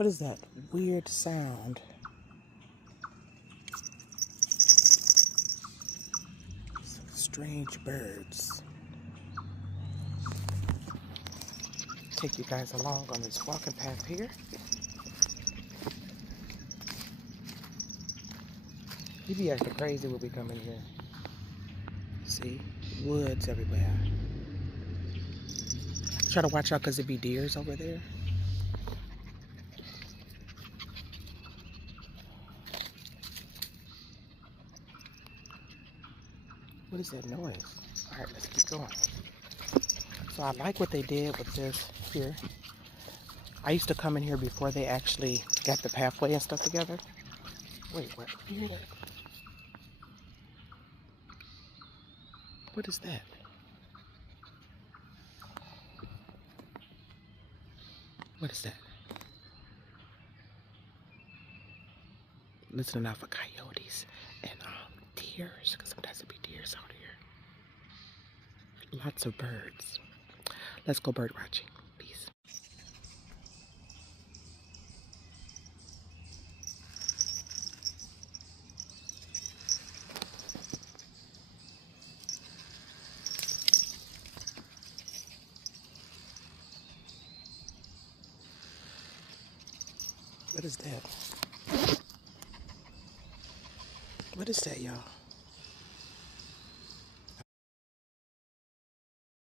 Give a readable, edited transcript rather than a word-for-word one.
What is that weird sound? Some strange birds. Take you guys along on this walking path here. You be acting crazy when we come in here. See? Woods everywhere. Try to watch out because it be deers over there. What is that noise? Alright, let's keep going. So I like what they did with this here. I used to come in here before they actually got the pathway and stuff together. Wait, what? You hear that? What is that? What is that? Listening out for coyotes and deers, because sometimes there be deers out here. Lots of birds. Let's go bird watching. Peace. What is that? What is that, y'all?